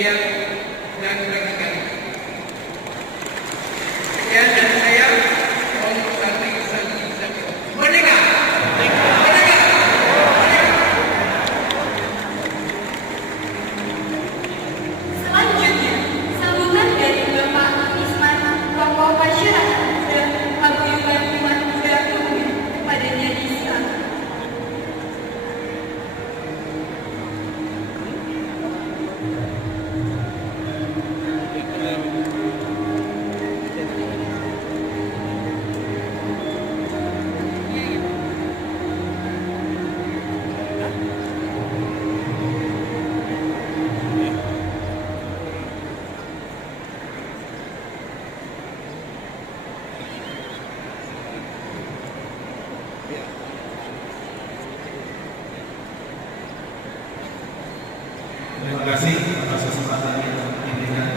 Jaya dan rekan-rekan. Ya, dan saya Om Santi Merdeka. Selanjutnya, sambutan dari Bapak Isman, tokoh masyarakat dan paguyuban umat muda Kebumen kepadanya disilakan. Terima kasih atas kesempatan yang diberikan.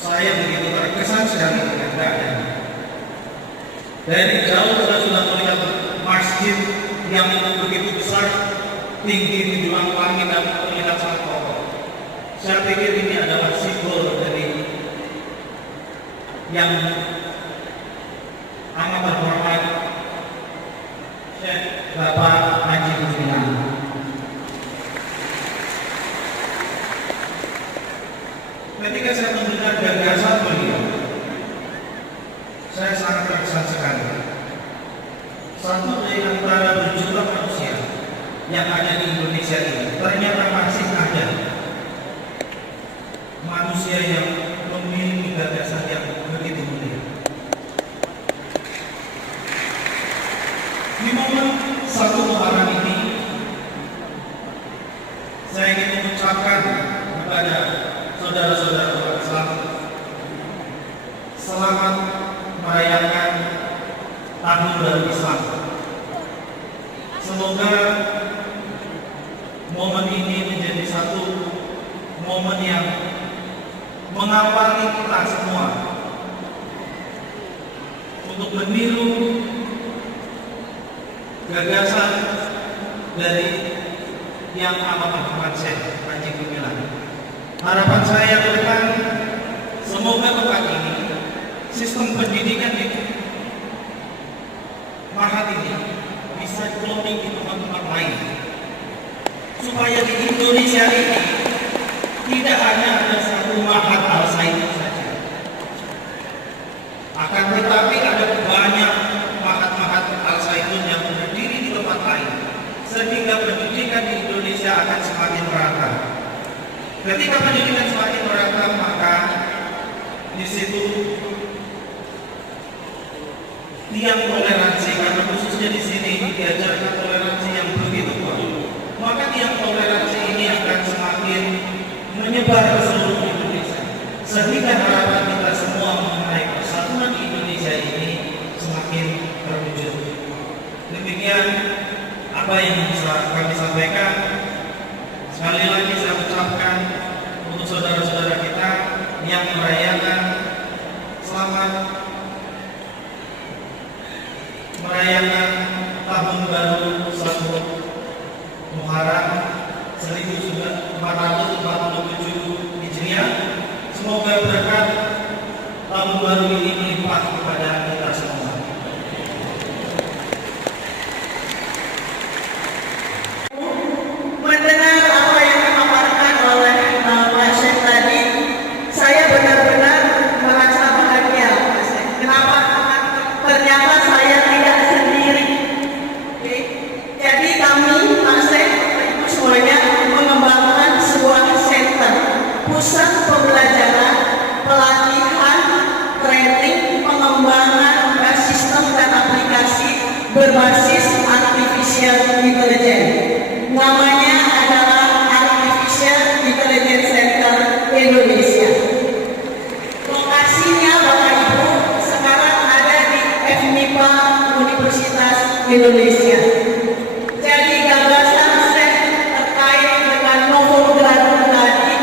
Saya begitu terkesan sekali dengan keadaan. Dari jauh saya sudah melihat masjid yang begitu besar, tinggi menjulang langit dan terlihat sangat kokoh. Saya pikir ini adalah simbol dari yang amat terhormat Syekh Bapak Haji Musliman. Ketika saya mendengar gagasan beliau, saya sangat terkesan sekali. Satu dari antara berjuta manusia yang ada di Indonesia ini, ternyata masih ada manusia yang memiliki gagasan yang begitu mulia. Di momen 1 Muharram ini, saya ingin mengucapkan kepada saudara-saudara umat Islam, selamat merayakan Tahun Baru Islam. Semoga momen ini menjadi satu momen yang mengawali kita semua untuk meniru gagasan dari yang amat terhormat Syekh Haji Gumilang. Harapan saya ke depan, semoga tempat ini, sistem pendidikan di Mahat ini bisa cloning di tempat-tempat lain, supaya di Indonesia ini tidak hanya ada satu Mahat Al-Zaitun saja, akan tetapi ada banyak Mahat-Mahat Al-Zaitun yang berdiri di tempat lain, sehingga pendidikan di Indonesia akan semakin merata. Ketika pendidikan semakin merata, maka di situ tiang toleransi, karena khususnya di sini diajarkan toleransi yang begitu kuat, maka tiang toleransi ini akan semakin menyebar ke seluruh Indonesia, sehingga harapan kita semua mengenai persatuan Indonesia ini semakin terwujud. Demikian apa yang bisa kami sampaikan. Sekali lagi saya ucapkan untuk saudara-saudara kita yang merayakan, selamat merayakan Tahun Baru 1 Muharram 1447 Hijriah. Semoga berkat Tahun Baru ini limpah kepada kita semua. Mendengar apa yang dipaparkan oleh Pak Syekh tadi, saya benar-benar merasa bahagia, Pak Syekh. Kenapa? Ternyata saya tidak sendiri. Oke. Jadi kami, Pak Syekh, Ibu semuanya mengembangkan sebuah center, pusat pembelajaran, pelatihan, training, pengembangan sistem dan aplikasi berbasis artificial intelligence. Namanya adalah Artificial Intelligence Center Indonesia. Lokasinya Bapak Ibu sekarang ada di FMIPA Universitas Indonesia. Jadi gagasan saya terkait dengan Novogratun tadi,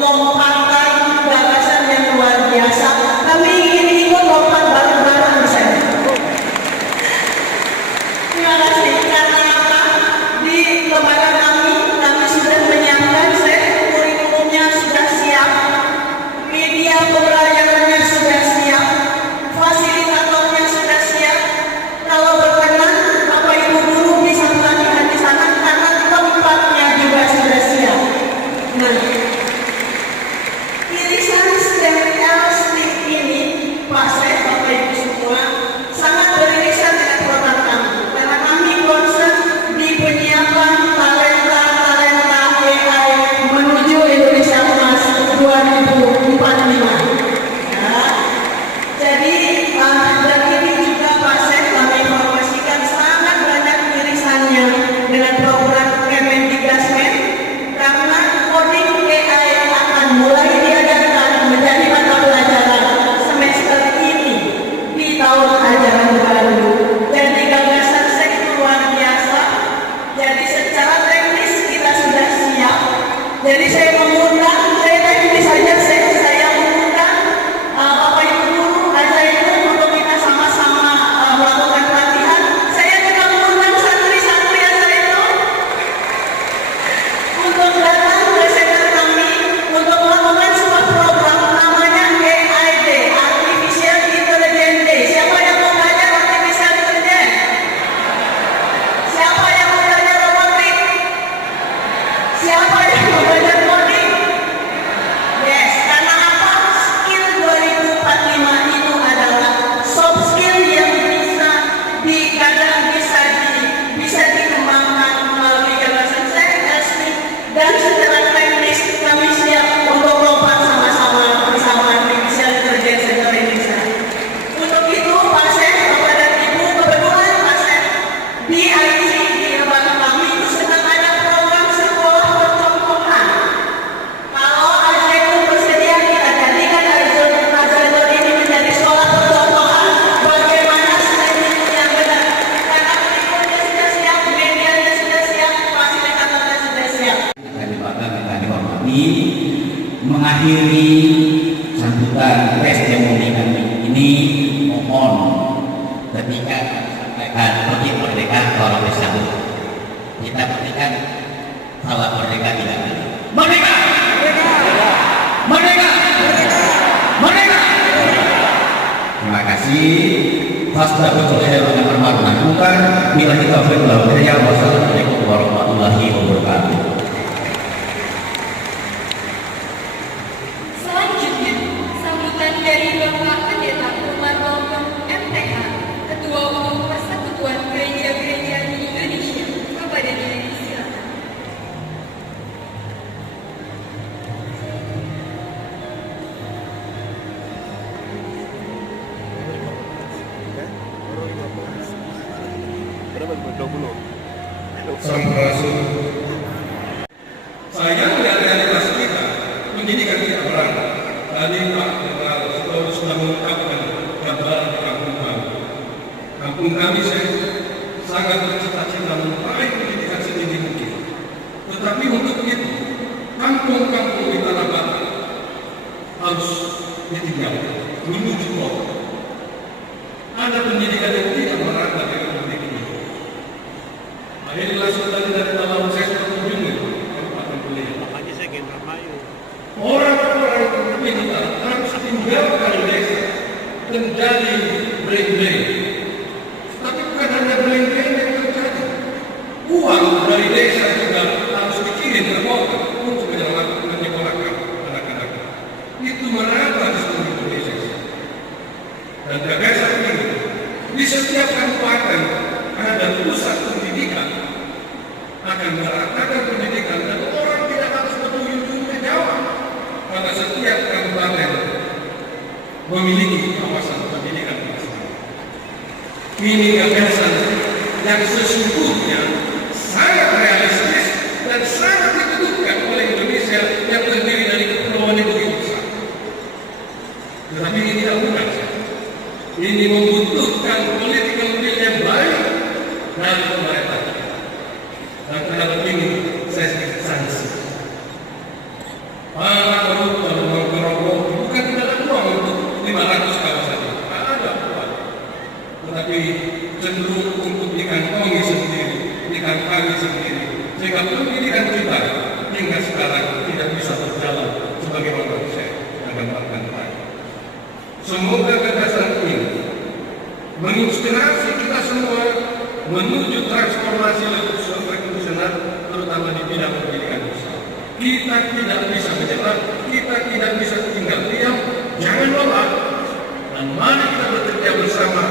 lompatan gagasan yang luar biasa. Kami ingin ikut lompat bareng-bareng saya. Terima kasih. Karena apa? Di lembaga kami sudah menyiapkan kurikulum ini mohon ketika sampaikan seperti merdeka tolong disambut. Kita berikan salam merdeka tidak ada. Merdeka! Merdeka! Merdeka! Terima kasih. Fastabikul khairat yang bermanfaat. Bila kita berdoa, wassalamualaikum warahmatullahi wabarakatuh. Selanjutnya, sambutan dari Bapak Pendeta Umar Lombong MTH, Ketua Umum Persekutuan Gereja-Gereja di Indonesia, kepada diri silakan. Sampurasun. Sayangnya realitas kita pendidikan tidak merata. Tadi Pak Jenderal sudah mengungkapkan gambaran di kampung kami. Kampung kami saya sangat bercita-cita meraih pendidikan setinggi mungkin. Tetapi untuk itu, kampung-kampung di Tanah Batak harus ditinggalkan menuju kota. Ada pendidikan yang tidak merata di Republik ini. Akhirnya langsung tadi dari dalam saya sudah kunjungi Kabupaten Kuliah. Orang-orang pintar harus tinggalkan desa dan jadi brain-brain. Tapi bukan hanya brain-brain yang terjadi. Uang dari desa juga harus dikirim ke kota untuk menyekolahkan anak-anak. Itu merata di seluruh Indonesia. Dan gagasan ini di setiap kabupaten ada pusat pendidikan akan meratakan pendidikan dan orang tidak harus berkunjung ke Jawa. Karena setiap kabupaten memiliki kawasan pendidikan masing-masing. Ini gagasan yang sesungguhnya sangat realistis dan sangat dibutuhkan oleh Indonesia yang terdiri dari kepulauan yang begitu besar. Tetapi ini tidak mudah. Ini membutuhkan political will yang baik dari pemerintah. Dan terhadap ini saya sedikit sanksi. Para koruptor menggerogok bukan tidak ada uang untuk 500 kawasan ini. Ada uang. Tetapi cenderung untuk dikantongi sendiri, dikantongi sendiri. Sehingga pendidikan kita hingga sekarang tidak bisa berjalan sebagaimana saya gambarkan tadi. Semoga gagasan ini menginspirasi kita semua menuju transformasi revolusioner terutama di bidang pendidikan usaha. Kita tidak bisa menyerah, kita tidak bisa tinggal diam, jangan lelah. Dan mari kita bekerja bersama,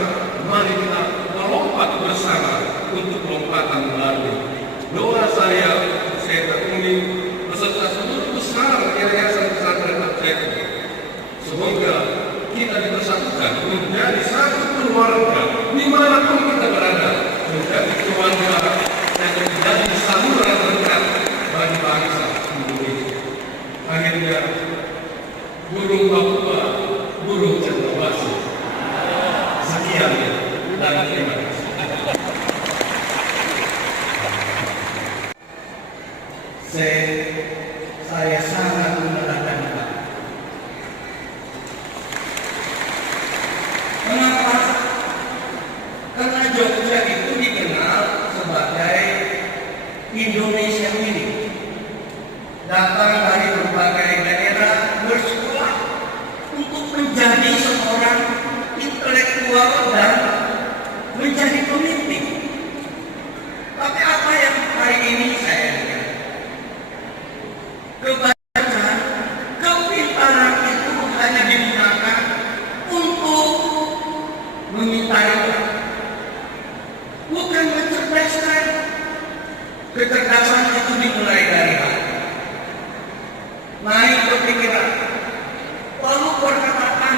mari kita melompat bersama untuk lompatan baru. Doa saya tekuni beserta seluruh besar yayasan pesantren Al-Zaitun. Semoga kita dipersatukan menjadi satu keluarga dimanapun kita berada, menjadi keluarga yang menjadi saluran berkat bagi bangsa Indonesia. Akhirnya burung Papua, burung Cendrawasih. Sekian dan terima kasih. Saya sangat mengatakan kenapa? Karena Jogja itu dikenal sebagai Indonesia ini. Datang dari berbagai daerah bersekolah untuk menjadi seorang intelektual dan menjadi pemimpin. Tapi apa yang hari ini saya lihat? Kebanyakan kepintaran itu hanya digunakan untuk memintai orang, bukan mencerdaskan. Kecerdasan itu dimulai dari hati, naik berpikiran, lalu berkata-kata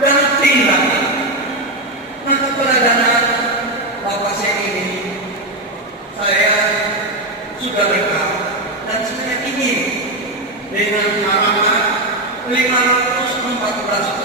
dan tindakan. Nah, keberadaan Bapak saya ini, saya sudah rekam dan saya ingin dengan harapan 514